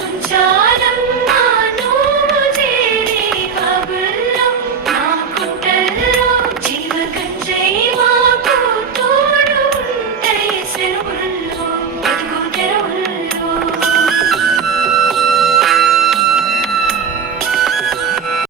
గుచ్చాయి